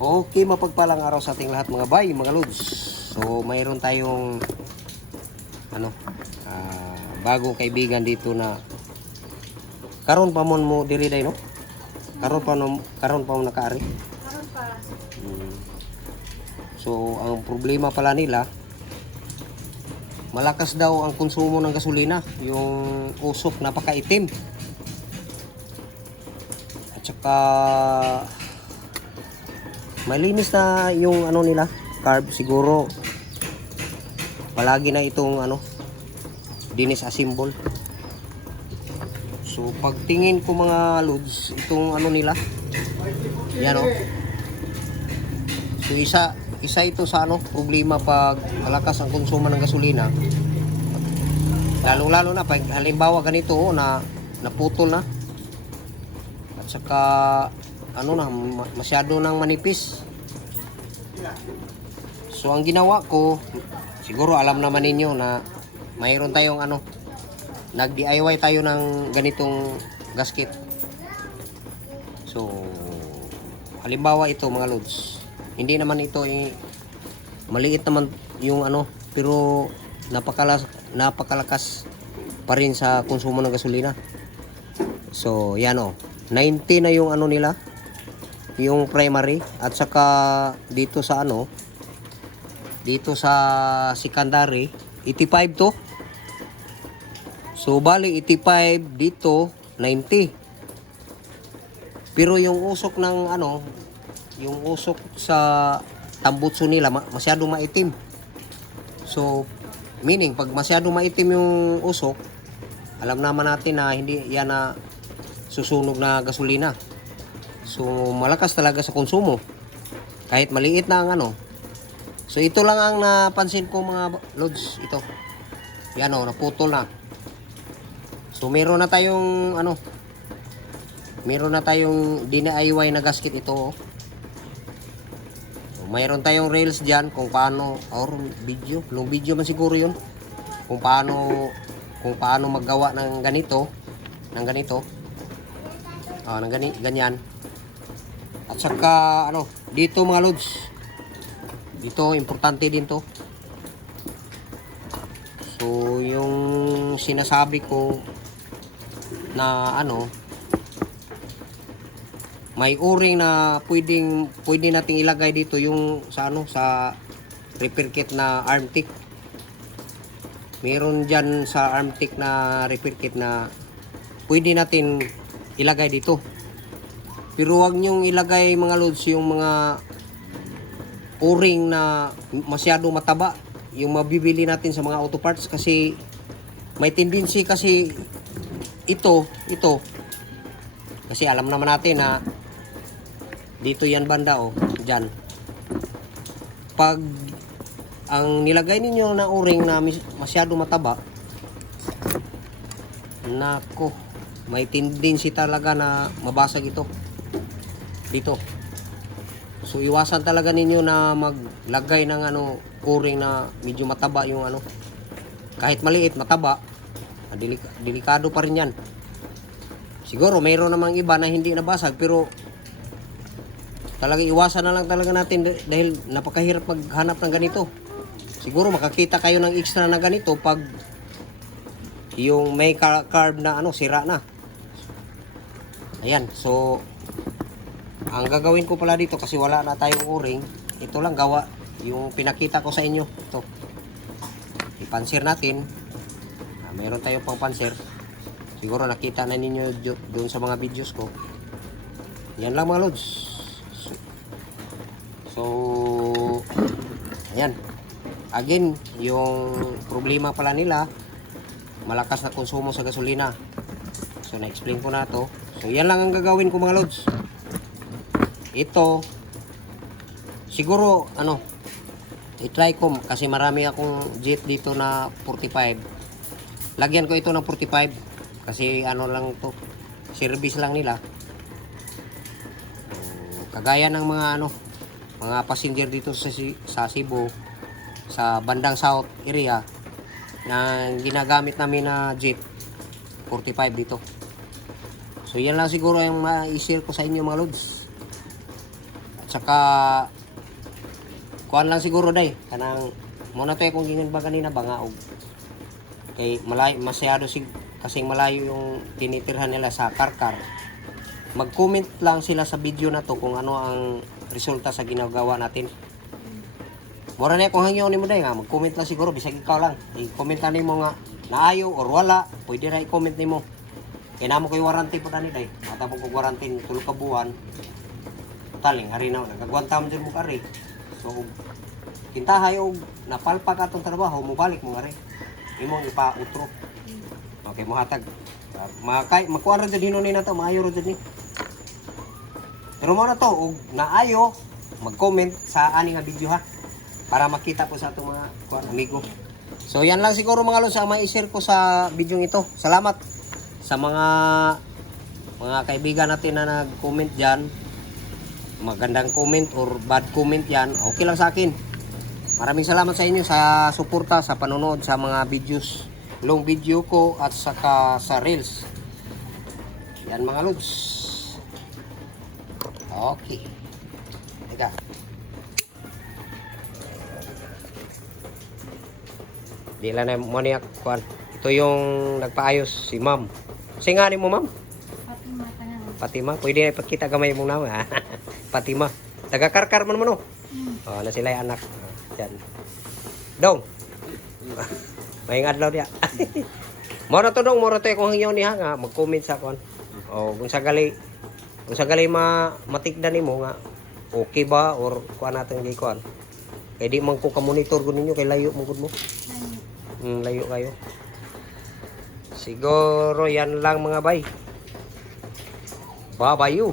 Okay, mapagpalang araw sa ating lahat mga bay, mga lods. So, mayroon tayong ano, ah, bagong kaibigan dito na karon pa mon mo diri day no? Karon pa no, karon pa mo nakaari. Karon pa. Mm. So, ang problema pala nila malakas daw ang konsumo ng gasolina, yung usok napakaitim. At saka malinis na yung ano nila, carb siguro. Palagi na itong ano dinis assemble. So pagtingin ko mga loads, itong ano nila. Yan oh. So isa isa ito sa ano problema pag malakas ang konsumo ng gasolina. Lalong lalo na pag halimbawa ganito oh, na naputol na. At saka ano na ma- masyado nang manipis. So ang ginawa ko siguro alam naman ninyo na mayroon tayong ano nag DIY tayo ng ganitong gasket. So halimbawa ito mga loads hindi naman ito eh, maliit naman yung ano pero napakalas napakalakas pa rin sa konsumo ng gasolina so yan o 90 na yung ano nila yung primary at saka dito sa ano dito sa secondary 85 to so bali 85 dito 90 pero yung usok ng ano, yung usok sa tambutso nila ma- masyado maitim. So, meaning pag masyado maitim yung usok, alam naman natin na hindi yan na susunog na gasolina. So, malakas talaga sa konsumo. Kahit maliit na ang ano. So, ito lang ang napansin ko mga loads. Ito. Yan o, naputol na. So, meron na tayong ano, meron na tayong DIY na gasket ito. oh. So, mayroon tayong rails diyan kung paano or video, long video man siguro 'yun. Kung paano kung paano maggawa ng ganito, ng ganito. Ah, ng gani, ganyan. At saka ano, dito mga loads. Dito importante din 'to. So, yung sinasabi ko na ano, may o-ring na pwedeng pwede nating ilagay dito yung sa ano sa repair kit na arm tick. Meron diyan sa arm tick na repair kit na pwede natin ilagay dito. Pero wag nyong ilagay mga loads yung mga o-ring na masyado mataba yung mabibili natin sa mga auto parts kasi may tendency kasi ito ito kasi alam naman natin na dito yan banda oh, dyan. Pag ang nilagay ninyo na uring na masyado mataba, nako, may tendency talaga na mabasag ito. Dito. So iwasan talaga ninyo na maglagay ng ano uring na medyo mataba yung ano. Kahit maliit, mataba, ah, delik- delikado pa rin yan. Siguro mayroon namang iba na hindi nabasag pero talaga iwasan na lang talaga natin dah- dahil napakahirap maghanap ng ganito. Siguro makakita kayo ng extra na ganito pag yung may car- carb na ano sira na. Ayan, so ang gagawin ko pala dito kasi wala na tayong o-ring, ito lang gawa yung pinakita ko sa inyo. Ito. Ipansir natin. Ah, meron tayong pang pansir. Siguro nakita na ninyo do- doon sa mga videos ko. Yan lang mga lods. So, ayan. Again, yung problema pala nila, malakas na konsumo sa gasolina. So, na-explain ko na to. So, yan lang ang gagawin ko mga lods. Ito, siguro, ano, i-try ko kasi marami akong jet dito na 45. Lagyan ko ito ng 45 kasi ano lang to, service lang nila. Kagaya ng mga ano, mga passenger dito sa, sa Cebu, sa bandang south area na ginagamit namin na jeep 45 dito. So yan lang siguro yung ma-share ko sa inyo mga lods. At saka kuan lang siguro day. Kanang muna to kung gingan ba kanina bangaog kay malayo masyado sig kasing malayo yung tinitirhan nila sa karkar. Mag-comment lang sila sa video na to kung ano ang resulta sa ginagawa natin. Mura na kung hangyo ni mo day nga. Mag-comment lang siguro bisag ikaw lang. I-comment na nimo nga naayo or wala? Pwede ra i-comment nimo. Kaya namo koy warranty po tani day. Matapos kog warranty ni tulo ka buwan taling hari na nagagwanta mo kari so kintahay og napalpa ka tong trabaho mo balik mo kari imong ipa-utro okay mo hatag makay makuha ra jud hinunin na to maayo ra jud ni pero mo na to og naayo mag-comment sa ani nga video ha para makita po sa atong mga kuan amigo. So yan lang siguro mga lods ang mai-share ko sa video ito. Salamat sa mga mga kaibigan natin na nag-comment diyan. Magandang comment or bad comment yan. Okay lang sa akin. Maraming salamat sa inyo sa suporta sa panonood sa mga videos long video ko at saka sa reels. Yan mga lods. Okay. Teka. Di lang na mo niya kuan. Ito yung nagpaayos si ma'am. Singani mo ma'am? Fatima. Fatima, pwede na ipakita gamay mong naman ha. Fatima. Taga-karkar man mo no. Oh, na sila anak. Yan. Dong. May adlaw dia. Mora to dong, mora to kung hangyaw ni ha nga mag-comment sa kon. O kung sagali kung sagali ma matigdan nimo nga okay ba or kuan natin gi kuan. Kay di man ko ka-monitor ko ninyo kay layo mo gud mo. Mm, layo kayo. Siguro yan lang mga bay. Babayu.